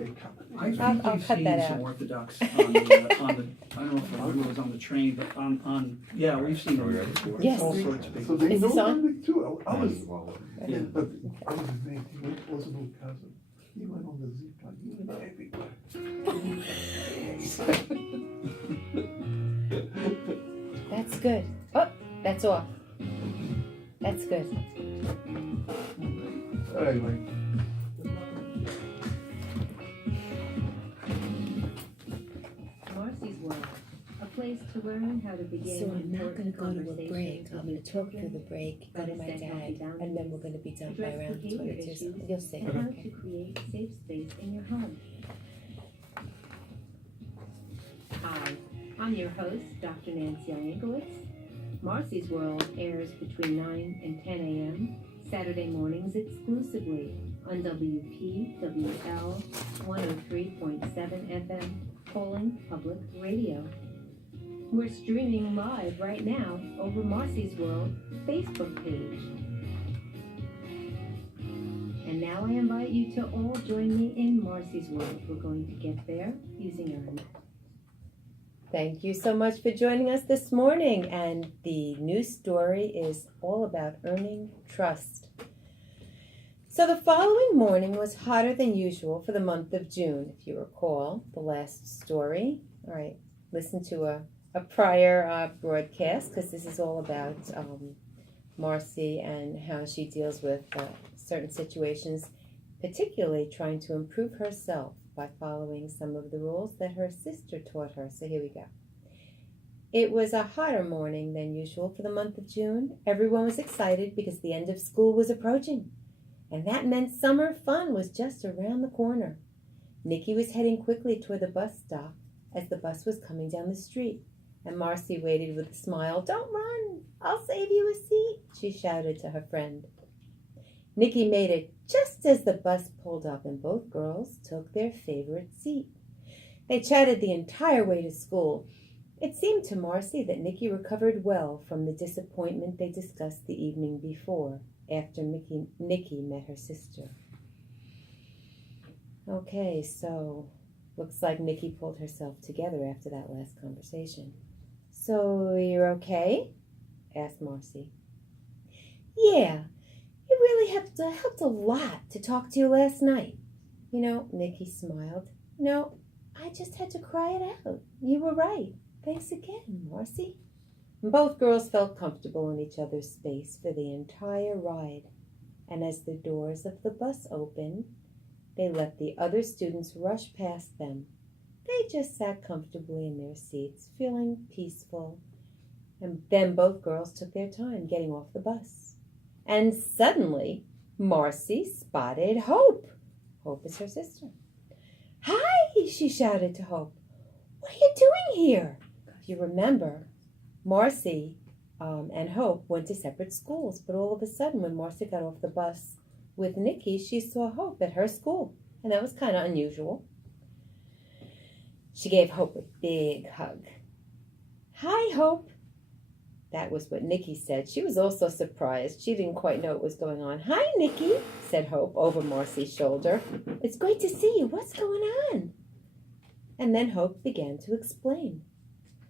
I think I'll we've cut seen that some out. Orthodox on the, I don't know if it was on the train, but yeah, we've seen them before. Yes. All sorts of So people. they Is know this on? Benedict too. I was, Yeah. but I was his name. He wasn't no cousin. He went on the zip line. He went everywhere. That's good. Oh, that's off. That's good. Anyway. Marcy's World, a place to learn how to begin. So I'm not going to go to a conversations break. with I'm going to talk through the break, go to my Set healthy dad, boundaries, and then we're going to be done by address around behavior 22. issues, You'll see. and how Okay. to create safe space in your home. Hi, I'm your host, Dr. Nancy Yankowitz. Marcy's World airs between 9 and 10 a.m. Saturday mornings exclusively on WPWL 103.7 FM, Poland Public Radio. We're streaming live right now over Marcy's World Facebook page. And now I invite you to all join me in Marcy's World. We're going to get there using our Thank you so much for joining us this morning. And the news story is all about earning trust. So the following morning was hotter than usual for the month of June, if you recall the last story. All right, listen to a prior broadcast, because this is all about Marcy and how she deals with certain situations, particularly trying to improve herself by following some of the rules that her sister taught her. So here we go. It was a hotter morning than usual for the month of June. Everyone was excited because the end of school was approaching, and that meant summer fun was just around the corner. Nikki was heading quickly toward the bus stop as the bus was coming down the street, and Marcy waited with a smile. "Don't run, I'll save you a seat," she shouted to her friend. Nikki made it just as the bus pulled up, and both girls took their favorite seat. They chatted the entire way to school. It seemed to Marcy that Nikki recovered well from the disappointment they discussed the evening before, after Nikki met her sister. Okay, so looks like Nikki pulled herself together after that last conversation. "So you're okay?" asked Marcy. "Yeah. It really helped a lot to talk to you last night." Nikki smiled. I just had to cry it out. You were right. Thanks again, Marcy." Both girls felt comfortable in each other's space for the entire ride, and as the doors of the bus opened, they let the other students rush past them. They just sat comfortably in their seats, feeling peaceful, and then both girls took their time getting off the bus. And suddenly, Marcy spotted Hope. Hope is her sister. "Hi," she shouted to Hope. "What are you doing here?" If you remember, Marcy and Hope went to separate schools, but all of a sudden when Marcy got off the bus with Nikki, she saw Hope at her school, and that was kind of unusual. She gave Hope a big hug. "Hi, Hope." That was what Nikki said. She was also surprised. She didn't quite know what was going on. "Hi, Nikki," said Hope over Marcy's shoulder. "It's great to see you. What's going on?" And then Hope began to explain.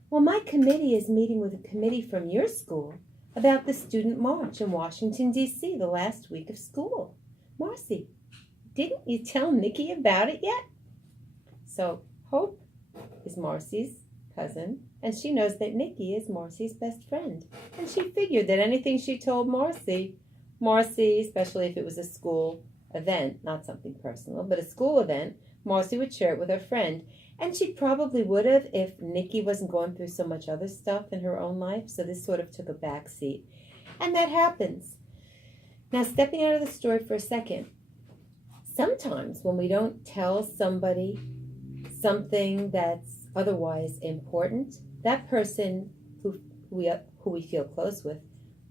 "Well, my committee is meeting with a committee from your school about the student march in Washington, D.C. the last week of school. Marcy, didn't you tell Nikki about it yet?" So Hope is Marcy's cousin, and she knows that Nikki is Marcy's best friend. And she figured that anything she told Marcy, especially if it was a school event, not something personal, but a school event, Marcy would share it with her friend. And she probably would have if Nikki wasn't going through so much other stuff in her own life. So this sort of took a back seat. And that happens. Now, stepping out of the story for a second, sometimes when we don't tell somebody something that's otherwise important, that person who we feel close with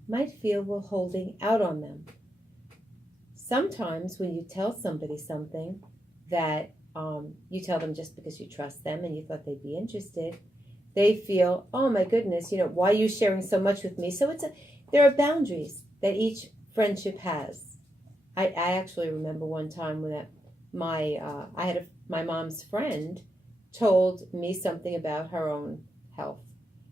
might feel we're holding out on them. Sometimes when you tell somebody something that you tell them just because you trust them and you thought they'd be interested, they feel, "Oh my goodness, why are you sharing so much with me?" So there are boundaries that each friendship has. I actually remember one time when I had my mom's friend told me something about her own health,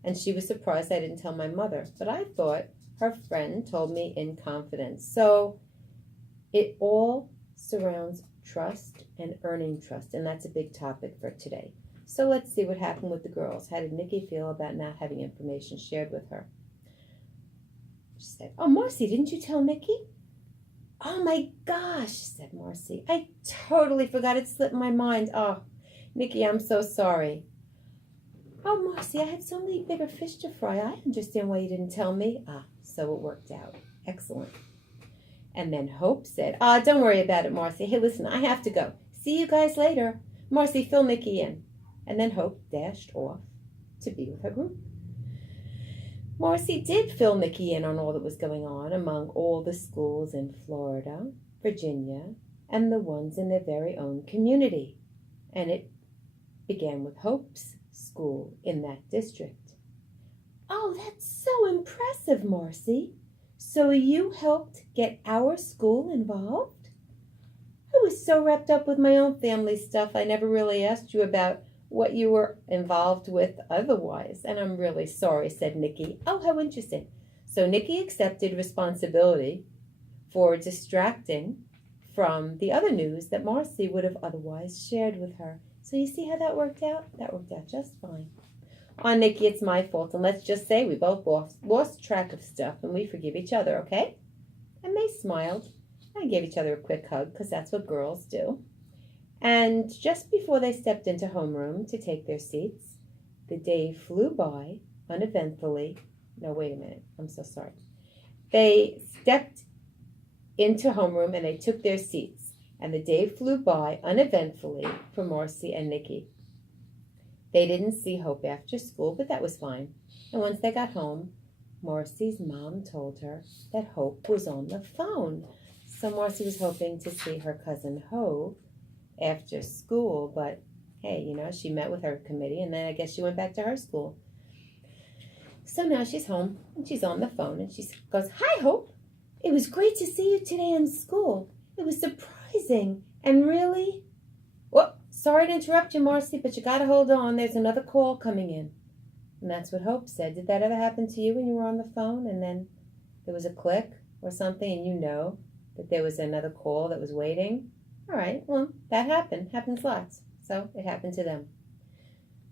and she was surprised I didn't tell my mother, but I thought her friend told me in confidence. So it all surrounds trust and earning trust, and that's a big topic for today. So let's see what happened with the girls. How did Nikki feel about not having information shared with her? She said, "Oh, Marcy, didn't you tell Nikki?" "Oh my gosh," said Marcy. "I totally forgot. It slipped my mind. Oh, Nikki, I'm so sorry." "Oh, Marcy, I had so many bigger fish to fry. I understand why you didn't tell me." Ah, so it worked out. Excellent. And then Hope said, "Don't worry about it, Marcy. Hey, listen, I have to go. See you guys later. Marcy, fill Nikki in." And then Hope dashed off to be with her group. Marcy did fill Nikki in on all that was going on among all the schools in Florida, Virginia, and the ones in their very own community. And it began with Hope's school in that district. "Oh, that's so impressive, Marcy. So you helped get our school involved?" "I was so wrapped up with my own family stuff, I never really asked you about what you were involved with otherwise, and I'm really sorry," said Nikki. "Oh, how interesting." So Nikki accepted responsibility for distracting from the other news that Marcy would have otherwise shared with her. So you see how that worked out? That worked out just fine. Nikki, it's my fault, and let's just say we both lost track of stuff, and we forgive each other, okay?" And they smiled and gave each other a quick hug, because that's what girls do. And just before they stepped into homeroom to take their seats, the day flew by uneventfully. No, wait a minute. I'm so sorry. They stepped into homeroom and they took their seats, and the day flew by uneventfully for Marcy and Nikki. They didn't see Hope after school, but that was fine. And once they got home, Marcy's mom told her that Hope was on the phone. So Marcy was hoping to see her cousin Hope after school, but hey, she met with her committee, and then I guess she went back to her school. So now she's home, and she's on the phone, and she goes, "Hi, Hope. It was great to see you today in school. It was surprising and really..." "Whoop, sorry to interrupt you, Marcy, but you gotta hold on. There's another call coming in." And that's what Hope said. Did that ever happen to you when you were on the phone, and then there was a click or something, and you know that there was another call that was waiting? All right, well, that happens lots. So it happened to them.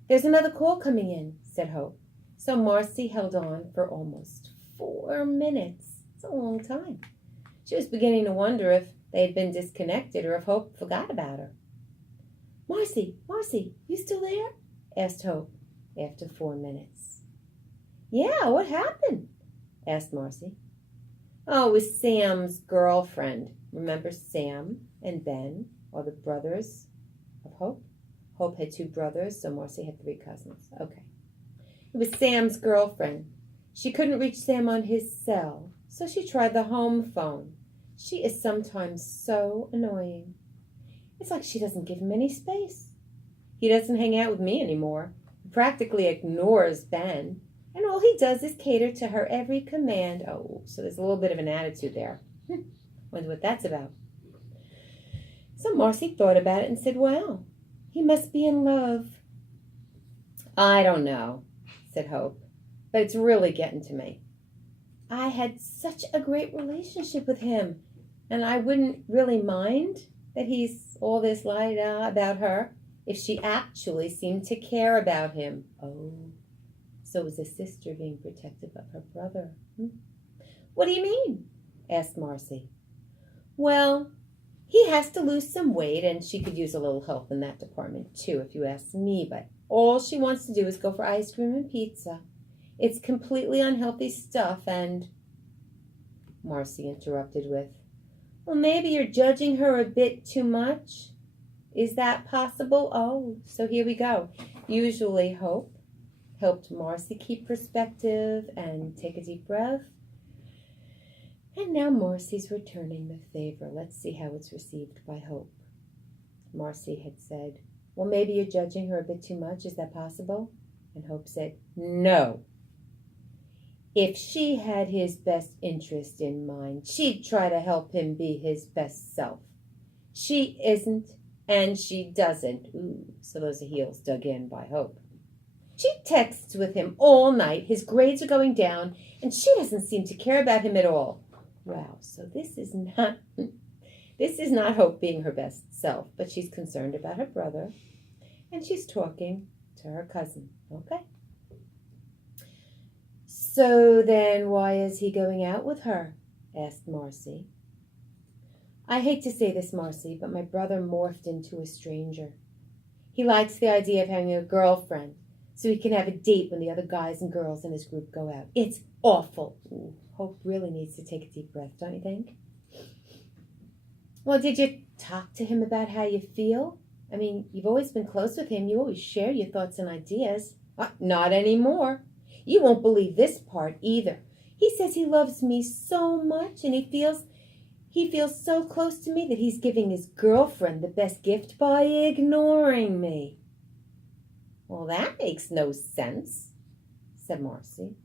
"There's another call coming in," said Hope. So Marcy held on for almost 4 minutes. It's a long time. She was beginning to wonder if they had been disconnected or if Hope forgot about her. Marcy, you still there?" asked Hope after 4 minutes. "Yeah, what happened?" asked Marcy. "Oh, it was Sam's girlfriend. Remember Sam and Ben are the brothers of Hope? Hope had 2 brothers, so Marcy had 3 cousins. Okay. It was Sam's girlfriend. She couldn't reach Sam on his cell, so she tried the home phone. She is sometimes so annoying. It's like she doesn't give him any space. He doesn't hang out with me anymore. He practically ignores Ben, and all he does is cater to her every command." Oh, so there's a little bit of an attitude there. Wonder what that's about. So Marcy thought about it and said, "Well, he must be in love." "I don't know," said Hope, "but it's really getting to me. I had such a great relationship with him, and I wouldn't really mind that he's all this la-da about her if she actually seemed to care about him." Oh, so it was a sister being protective of her brother. "What do you mean?" asked Marcy. "Well, he has to lose some weight, and she could use a little help in that department too, if you ask me, but all she wants to do is go for ice cream and pizza. It's completely unhealthy stuff, and..." Marcy interrupted with, "Well, maybe you're judging her a bit too much. Is that possible?" Oh, so here we go. Usually Hope helped Marcy keep perspective and take a deep breath. And now Marcy's returning the favor. Let's see how it's received by Hope. Marcy had said, "Well, maybe you're judging her a bit too much. Is that possible?" And Hope said, "No. If she had his best interest in mind, she'd try to help him be his best self. She isn't And she doesn't. Ooh, so those are heels dug in by Hope. She texts with him all night. His grades are going down, and she doesn't seem to care about him at all. Wow, so this is not Hope being her best self, but she's concerned about her brother, and she's talking to her cousin. Okay. So then why is he going out with her? Asked Marcy. I hate to say this, Marcy, but my brother morphed into a stranger. He likes the idea of having a girlfriend so he can have a date when the other guys and girls in his group go out. It's awful. Ooh, Hope really needs to take a deep breath, don't you think? Well, did you talk to him about how you feel? I mean, you've always been close with him. You always share your thoughts and ideas. Not anymore. You won't believe this part either. He says he loves me so much, and he feels so close to me that he's giving his girlfriend the best gift by ignoring me. Well, that makes no sense, said Marcy.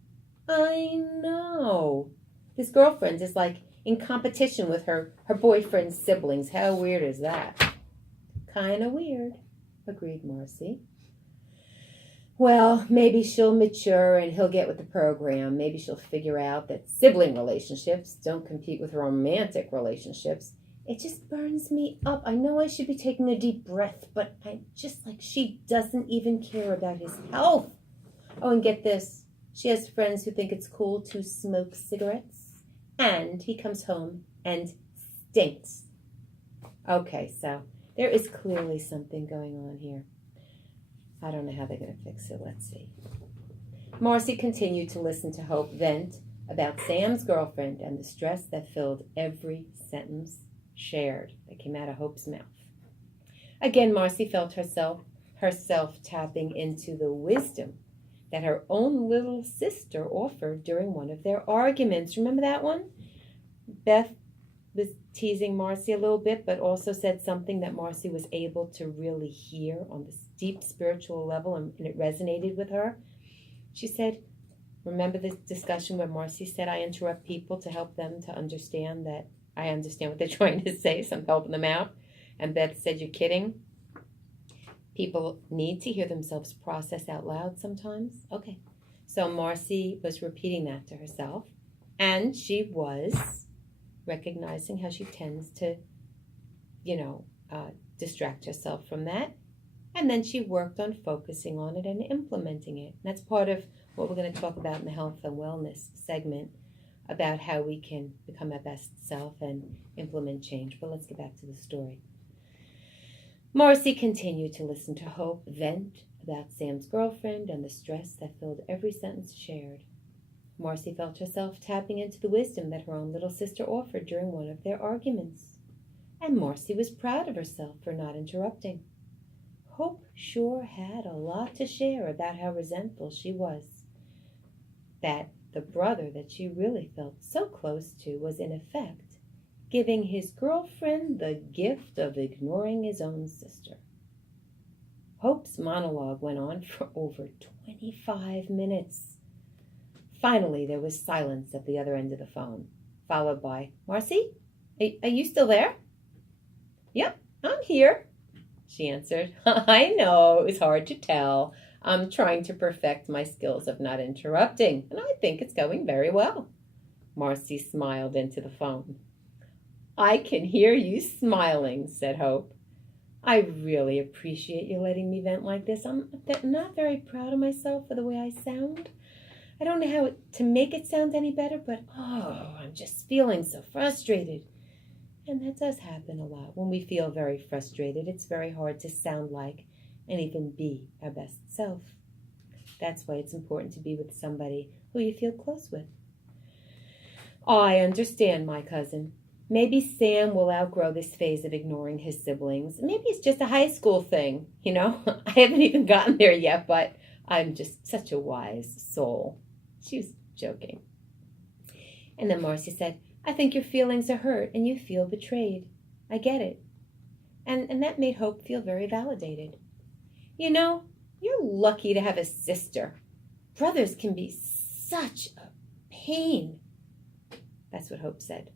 I know. His girlfriend is like in competition with her boyfriend's siblings. How weird is that? Kind of weird, agreed Marcy. Well, maybe she'll mature and he'll get with the program. Maybe she'll figure out that sibling relationships don't compete with romantic relationships. It just burns me up. I know I should be taking a deep breath, but I'm just like, she doesn't even care about his health. Oh, and get this. She has friends who think it's cool to smoke cigarettes, and he comes home and stinks. Okay, so there is clearly something going on here. I don't know how they're going to fix it. Let's see. Marcy continued to listen to Hope vent about Sam's girlfriend and the stress that filled every sentence shared that came out of Hope's mouth. Again, Marcy felt herself tapping into the wisdom that her own little sister offered during one of their arguments. Remember that one? Beth was teasing Marcy a little bit, but also said something that Marcy was able to really hear on this deep spiritual level, and it resonated with her. She said, remember this discussion where Marcy said, I interrupt people to help them to understand that I understand what they're trying to say, so I'm helping them out. And Beth said, you're kidding? People need to hear themselves process out loud sometimes. Okay. So Marcy was repeating that to herself, and she was recognizing how she tends to, distract herself from that. And then she worked on focusing on it and implementing it. And that's part of what we're going to talk about in the health and wellness segment, about how we can become our best self and implement change. But let's get back to the story. Marcy continued to listen to Hope vent about Sam's girlfriend and the stress that filled every sentence shared. Marcy felt herself tapping into the wisdom that her own little sister offered during one of their arguments. And Marcy was proud of herself for not interrupting. Hope sure had a lot to share about how resentful she was. That the brother that she really felt so close to was in effect giving his girlfriend the gift of ignoring his own sister. Hope's monologue went on for over 25 minutes. Finally, there was silence at the other end of the phone, followed by, Marcy, are you still there? Yep, I'm here, she answered. I know, it was hard to tell. I'm trying to perfect my skills of not interrupting, and I think it's going very well. Marcy smiled into the phone. I can hear you smiling, said Hope. I really appreciate you letting me vent like this. I'm not very proud of myself for the way I sound. I don't know how to make it sound any better, but I'm just feeling so frustrated. And that does happen a lot. When we feel very frustrated, it's very hard to sound like and even be our best self. That's why it's important to be with somebody who you feel close with. I understand, my cousin. Maybe Sam will outgrow this phase of ignoring his siblings. Maybe it's just a high school thing, I haven't even gotten there yet, but I'm just such a wise soul. She was joking. And then Marcy said, I think your feelings are hurt and you feel betrayed. I get it. And that made Hope feel very validated. You're lucky to have a sister. Brothers can be such a pain. That's what Hope said.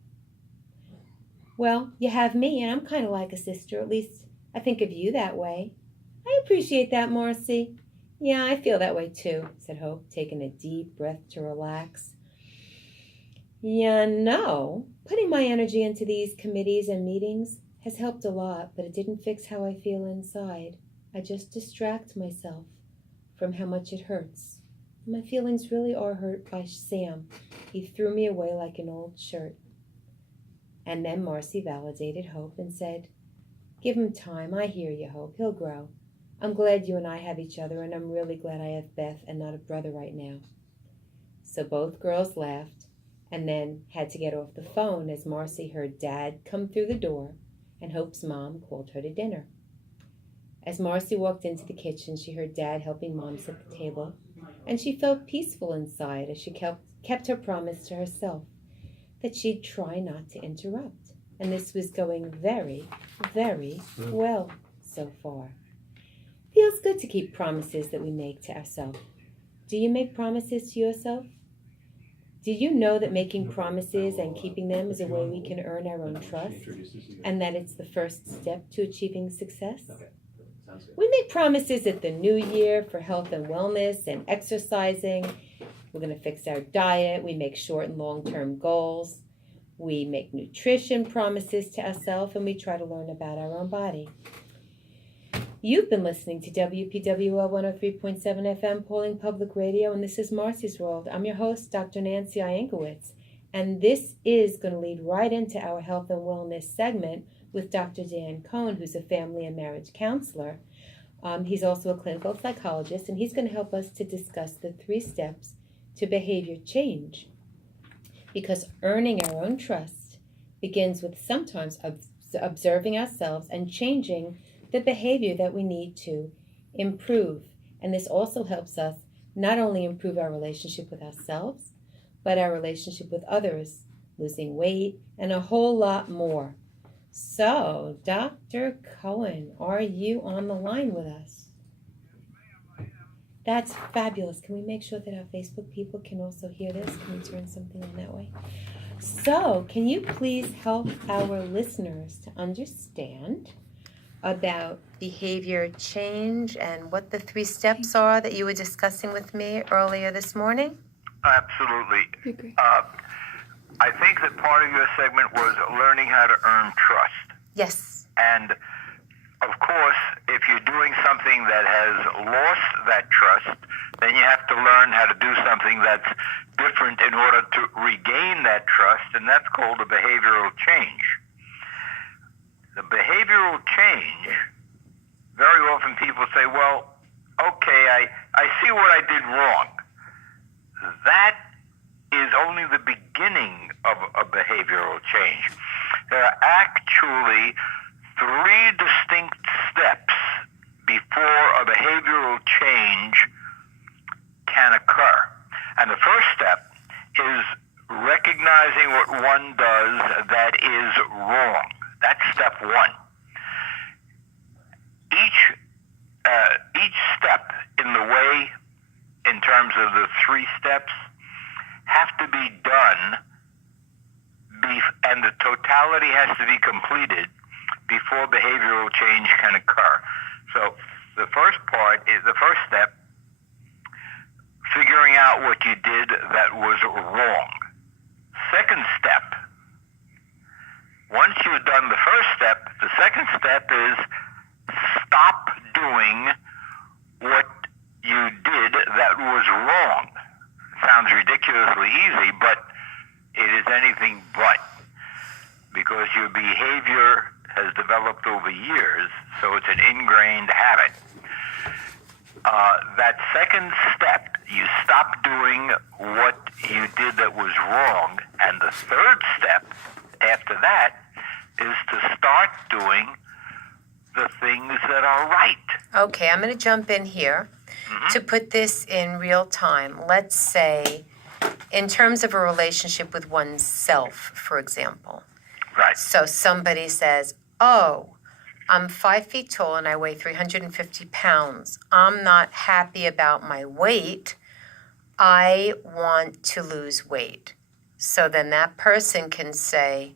Well, you have me, and I'm kind of like a sister. At least I think of you that way. I appreciate that, Marcy. Yeah, I feel that way too, said Hope, taking a deep breath to relax. Yeah, no. Putting my energy into these committees and meetings has helped a lot, but it didn't fix how I feel inside. I just distract myself from how much it hurts. My feelings really are hurt by Sam. He threw me away like an old shirt. And then Marcy validated Hope and said, give him time. I hear you, Hope. He'll grow. I'm glad you and I have each other, and I'm really glad I have Beth and not a brother right now. So both girls laughed and then had to get off the phone as Marcy heard Dad come through the door and Hope's mom called her to dinner. As Marcy walked into the kitchen, she heard Dad helping Mom set the table, and she felt peaceful inside as she kept her promise to herself that she'd try not to interrupt. And this was going very, very well so far. Feels good to keep promises that we make to ourselves. Do you make promises to yourself? Do you know that making promises and keeping them is a way we can earn our own trust, and that it's the first step to achieving success? We make promises at the new year for health and wellness and exercising. We're going to fix our diet. We make short and long-term goals. We make nutrition promises to ourselves, and we try to learn about our own body. You've been listening to WPWL 103.7 FM Pauling Public Radio, and this is Marcy's World. I'm your host, Dr. Nancy Iankowitz, and this is going to lead right into our health and wellness segment with Dr. Dan Cohen, who's a family and marriage counselor. He's also a clinical psychologist, and he's going to help us to discuss the 3 steps to behavior change. Because earning our own trust begins with sometimes observing ourselves and changing the behavior that we need to improve. And this also helps us not only improve our relationship with ourselves, but our relationship with others, losing weight, and a whole lot more. So, Dr. Cohen, are you on the line with us? That's fabulous. Can we make sure that our Facebook people can also hear this? Can we turn something on that way? So, can you please help our listeners to understand about behavior change and what the 3 steps are that you were discussing with me earlier this morning? Absolutely. I think that part of your segment was learning how to earn trust. Yes. And, of course, if you're doing something that has lost that trust, then you have to learn how to do something that's different in order to regain that trust, and that's called a behavioral change. The behavioral change, very often people say, well, okay, I see what I did wrong. That is only the beginning of a behavioral change. There are actually 3 distinct steps before a behavioral change can occur. And the first step is recognizing what one does that is wrong. That's step 1. Each step in the way, in terms of the 3 steps, have to be done, and the totality has to be completed before behavioral change can occur. So the first part is the first step, figuring out what you did that was wrong. Second step, once you've done the first step, the second step is stop doing what you did that was wrong. Sounds ridiculously easy, but it is anything but, because your behavior has developed over years, so it's an ingrained habit. That second step, you stop doing what you did that was wrong, and the third step after that is to start doing the things that are right. Okay, I'm going to jump in here to put this in real time. Let's say, in terms of a relationship with oneself, for example. Right. So somebody says, oh, I'm 5 feet tall and I weigh 350 pounds. I'm not happy about my weight. I want to lose weight. So then that person can say,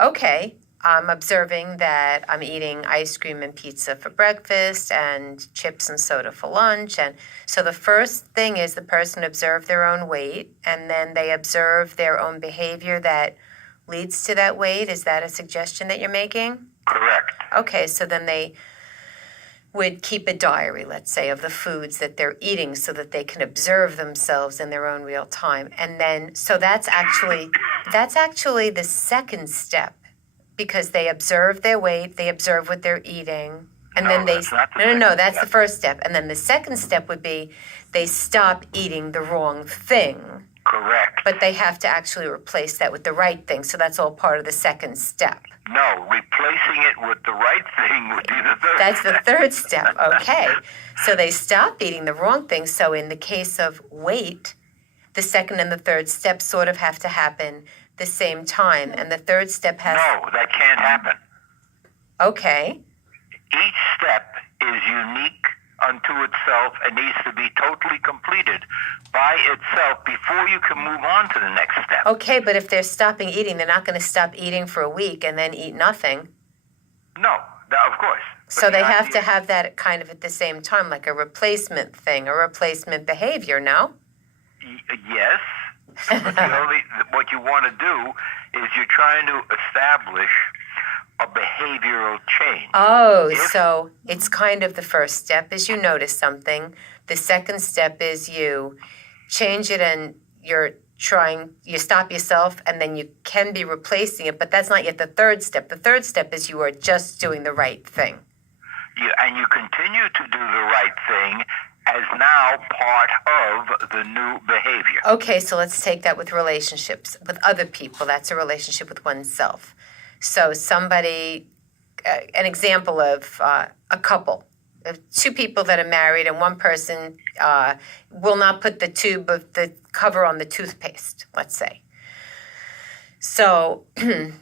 okay, I'm observing that I'm eating ice cream and pizza for breakfast and chips and soda for lunch. And so the first thing is the person observe their own weight, and then they observe their own behavior that leads to that weight. Is that a suggestion that you're making? Correct. Okay, so then they would keep a diary, let's say, of the foods that they're eating so that they can observe themselves in their own real time. And then, so that's actually the second step, because they observe their weight, they observe what they're eating, and then they, that's not the no, second that's step. the first step. And then the second step would be they stop eating the wrong thing, Correct. but they have to actually replace that with the right thing. So that's all part of the second step. No, replacing it with the right thing would be the third That's the step. third step. Okay. So they stop eating the wrong thing. So in the case of weight, the second and the third step sort of have to happen the same time. And the third step has. No, that can't happen. Okay. Each step is unique unto itself and needs to be totally completed by itself before you can move on to the next step. Okay, but if they're stopping eating, they're not going to stop eating for a week and then eat nothing. No, of course. But So they the have to idea- have that kind of at the same time, like a replacement thing, a replacement behavior, no? Yes. But what you want to do is you're trying to establish a behavioral change. Oh, If- so it's kind of the first step is you notice something. The second step is you change it and you stop yourself, and then you can be replacing it, but that's not yet the third step. The third step is you are just doing the right thing. And you continue to do the right thing as now part of the new behavior. Okay, so let's take that with relationships with other people. That's a relationship with oneself. So somebody, an example of a couple, two people that are married, and one person will not put the tube of the cover on the toothpaste, let's say. So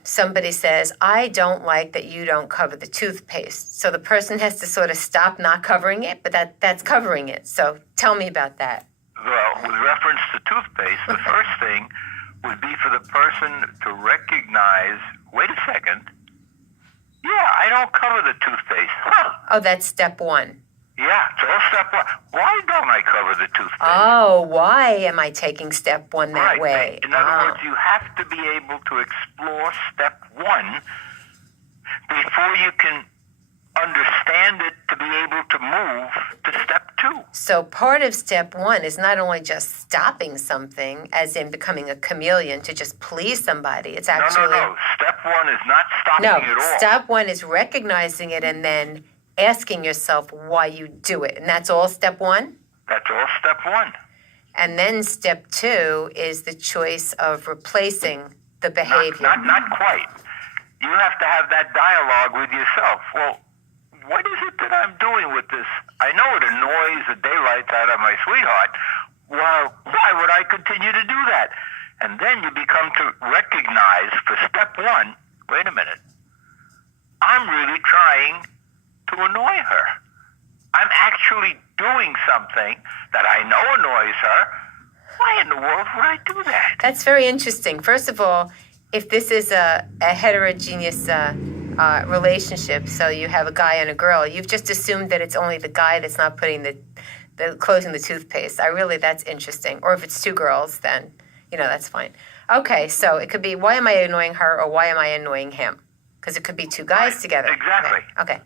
somebody says, I don't like that you don't cover the toothpaste. So the person has to sort of stop not covering it, but that's covering it. So tell me about that. Well, with reference to toothpaste, the first thing would be for the person to recognize, wait a second, yeah, I don't cover the toothpaste. Huh. Oh, that's step one. Yeah, it's all step one. Why don't I cover the toothpaste? Oh, why am I taking step one that Right. way? In other Ah. words, you have to be able to explore step one before you can understand it to be able to move to step two. So part of step one is not only just stopping something, as in becoming a chameleon to just please somebody. It's actually No. Step one is not stopping no. at all. Step one is recognizing it and then asking yourself why you do it, and that's all step one. That's all step one. And then step two is the choice of replacing the behavior. Not quite. You have to have that dialogue with yourself. Well, what is it that I'm doing with this? I know it annoys the daylights out of my sweetheart. Well, why would I continue to do that? And then you become to recognize for step one, wait a minute, I'm really trying to annoy her. I'm actually doing something that I know annoys her. Why in the world would I do that? That's very interesting. First of all, if this is a heterogeneous relationship, so you have a guy and a girl, you've just assumed that it's only the guy that's not putting the closing the toothpaste. That's interesting. Or if it's two girls, then that's fine. Okay, so it could be why am I annoying her or why am I annoying him? Because it could be two guys Right, together. exactly. Okay.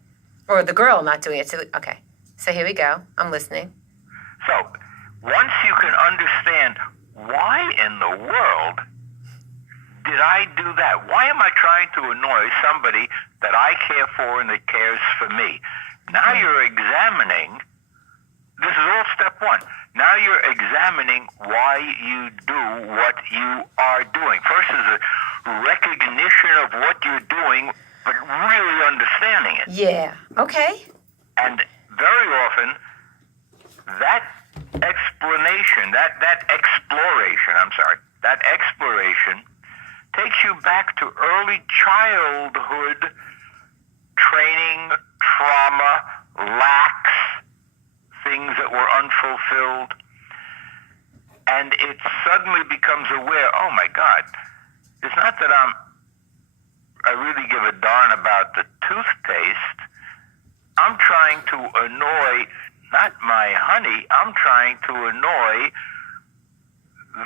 Or the girl not doing it. Okay. So here we go. I'm listening. So, once you can understand why in the world did I do that? Why am I trying to annoy somebody that I care for and that cares for me? Now you're examining, this is all step one. Now you're examining why you do what you are doing. First is a recognition of what you're doing, but really understanding it. Yeah. Okay. And very often, that exploration takes you back to early childhood training, trauma, lacks, things that were unfulfilled. And it suddenly becomes aware, oh my God, it's not that I'm I really give a darn about the toothpaste. I'm trying to annoy not my honey. I'm trying to annoy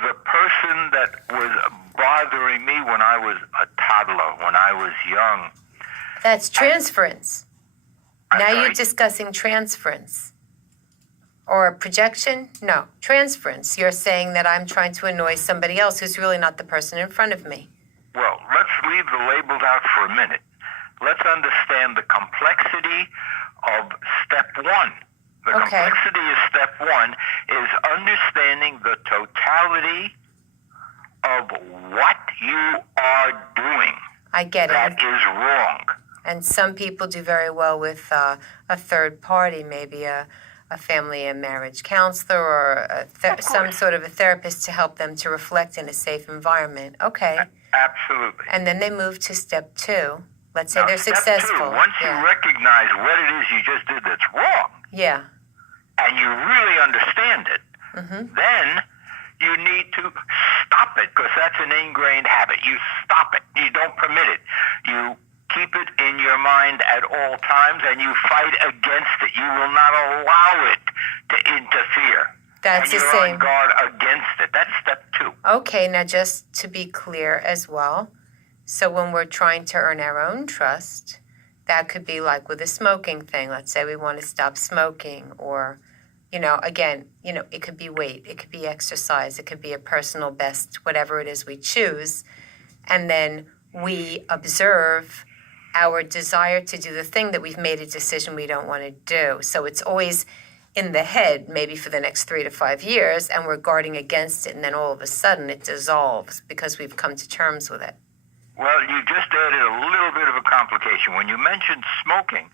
the person that was bothering me when I was a toddler, when I was young. That's transference. I'm Now sorry? you're discussing transference. Or projection? No, transference. You're saying that I'm trying to annoy somebody else who's really not the person in front of me. Well, let's leave the labels out for a minute. Let's understand the complexity of step one. The Okay. complexity of step one is understanding the totality of what you are doing I get that it. is wrong. And some people do very well with a third party, maybe a family and marriage counselor or some sort of a therapist to help them to reflect in a safe environment. Okay. Absolutely. And then they move to step two. Let's say Now, they're step successful. Two, once Yeah. you recognize what it is you just did that's wrong, Yeah. and you really understand it, then you need to stop it, because that's an ingrained habit. You stop it. You don't permit it. You keep it in your mind at all times, and you fight against it. You will not allow it to interfere. That's and the you're same. on guard against it. That's step two. Okay, now just to be clear as well, so when we're trying to earn our own trust, that could be like with a smoking thing. Let's say we want to stop smoking, or, again, it could be weight, it could be exercise, it could be a personal best, whatever it is we choose. And then we observe our desire to do the thing that we've made a decision we don't want to do. So it's always in the head, maybe for the next 3 to 5 years, and we're guarding against it, and then all of a sudden it dissolves because we've come to terms with it. Well, you just added a little bit of a complication. When you mentioned smoking,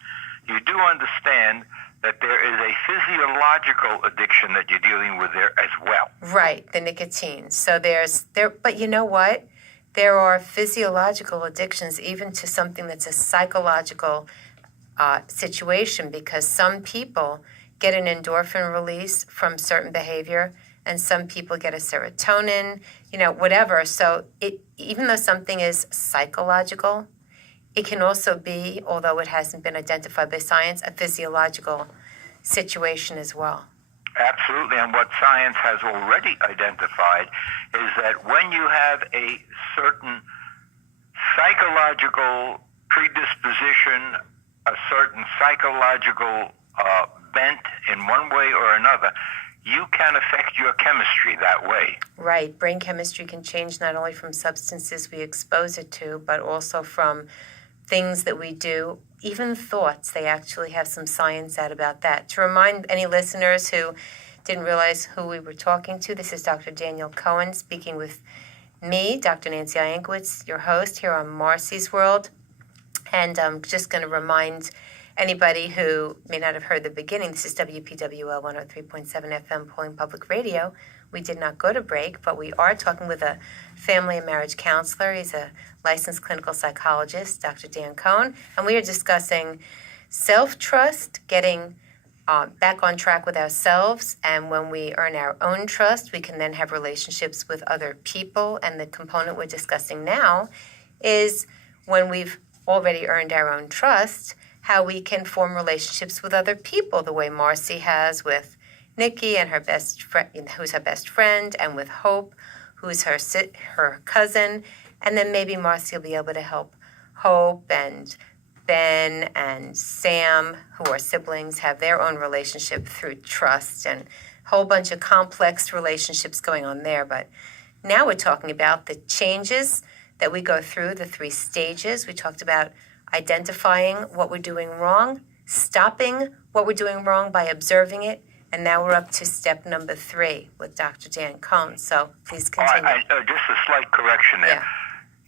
you do understand that there is a physiological addiction that you're dealing with there as well. Right, the nicotine. So but you know what? There are physiological addictions even to something that's a psychological situation, because some people get an endorphin release from certain behavior, and some people get a serotonin, whatever. So even though something is psychological, it can also be, although it hasn't been identified by science, a physiological situation as well. Absolutely, and what science has already identified is that when you have a certain psychological predisposition, a certain psychological bent in one way or another, you can affect your chemistry that way. Right. Brain chemistry can change not only from substances we expose it to, but also from things that we do, even thoughts. They actually have some science out about that. To remind any listeners who didn't realize who we were talking to, this is Dr. Daniel Cohen speaking with me, Dr. Nancy Iankowitz, your host here on Marcy's World. And I'm just going to remind anybody who may not have heard the beginning, this is WPWL 103.7 FM Pulling Public Radio. We did not go to break, but we are talking with a family and marriage counselor. He's a licensed clinical psychologist, Dr. Dan Cohen, and we are discussing self-trust, getting back on track with ourselves, and when we earn our own trust, we can then have relationships with other people. And the component we're discussing now is when we've already earned our own trust, how we can form relationships with other people, the way Marcy has with Nikki and her best friend, who's her best friend, and with Hope, who's her cousin, and then maybe Marcy will be able to help Hope and Ben and Sam, who are siblings, have their own relationship through trust, and a whole bunch of complex relationships going on there. But now we're talking about the changes that we go through, the 3 stages. We talked about identifying what we're doing wrong, stopping what we're doing wrong by observing it, and now we're up to step number 3 with Dr. Dan Cohen. So please continue. Just a slight correction there. Yeah.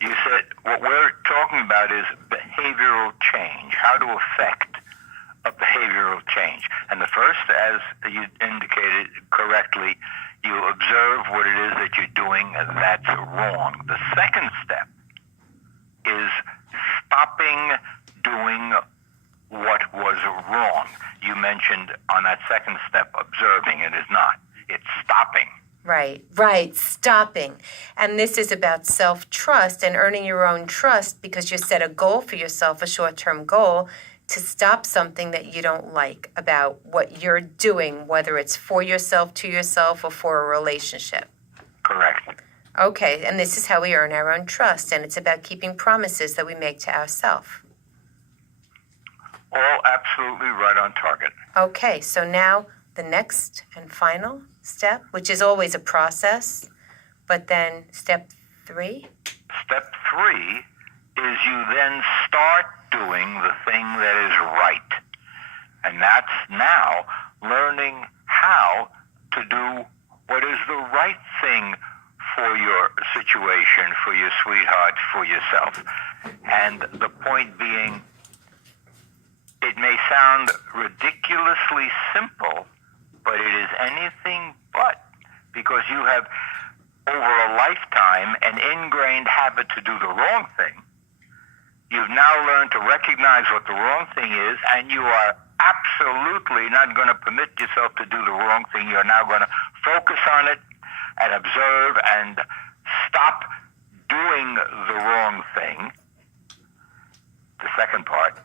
You said what we're talking about is behavioral change, how to affect a behavioral change. And the first, as you indicated correctly, you observe what it is that you're doing that's wrong. The second step is stopping doing what was wrong. You mentioned on that second step, observing. It is not. It's stopping. Right, stopping. And this is about self-trust and earning your own trust because you set a goal for yourself, a short-term goal, to stop something that you don't like about what you're doing, whether it's for yourself, to yourself, or for a relationship. Correct. Okay, and this is how we earn our own trust, and it's about keeping promises that we make to ourselves. All absolutely right on target. Okay, so now the next and final step, which is always a process, but then step 3. Step 3 is you then start doing the thing that is right. And that's now learning how to do what is the right thing for your situation, for your sweetheart, for yourself. And the point being, it may sound ridiculously simple, but it is anything but, because you have, over a lifetime, an ingrained habit to do the wrong thing. You've now learned to recognize what the wrong thing is, and you are absolutely not going to permit yourself to do the wrong thing. You're now going to focus on it and observe and stop doing the wrong thing. The second part.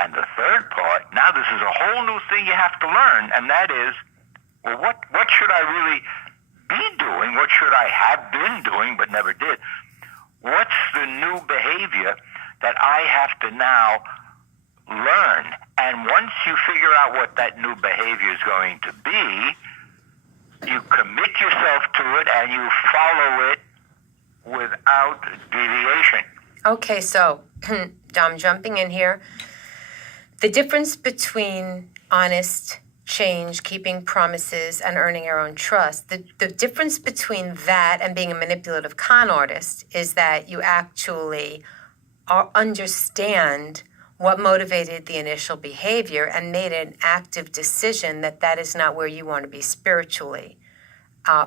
And the third part, now this is a whole new thing you have to learn, and that is, well, what should I really be doing? What should I have been doing but never did? What's the new behavior that I have to now learn? And once you figure out what that new behavior is going to be, you commit yourself to it and you follow it without deviation. Okay, so I'm jumping in here. The difference between honest change, keeping promises, and earning our own trust, the difference between that and being a manipulative con artist is that you actually understand what motivated the initial behavior and made an active decision that that is not where you want to be spiritually,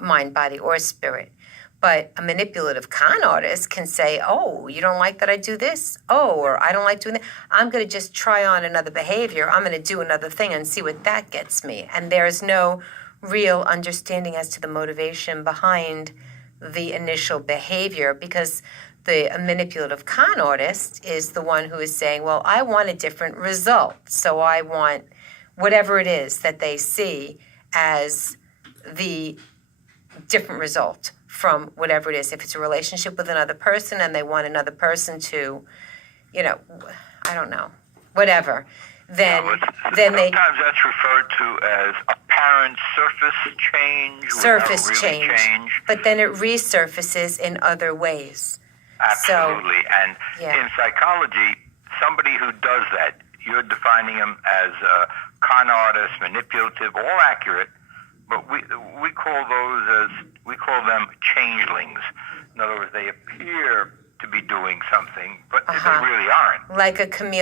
mind, body, or spirit. But a manipulative con artist can say, oh, you don't like that I do this? Oh, or I don't like doing that. I'm going to just try on another behavior. I'm going to do another thing and see what that gets me. And there's no real understanding as to the motivation behind the initial behavior, because the manipulative con artist is the one who is saying, well, I want a different result. So I want whatever it is that they see as the different result from whatever it is. If it's a relationship with another person and they want another person to, I don't know, whatever, then they... Sometimes that's referred to as apparent surface change. But then it resurfaces in other ways. Absolutely. And yeah. in psychology, somebody who does that, you're defining them as con artists, manipulative, all accurate, but we call them changelings. In other words, they appear to be doing something, but they really aren't. Like a chameleon.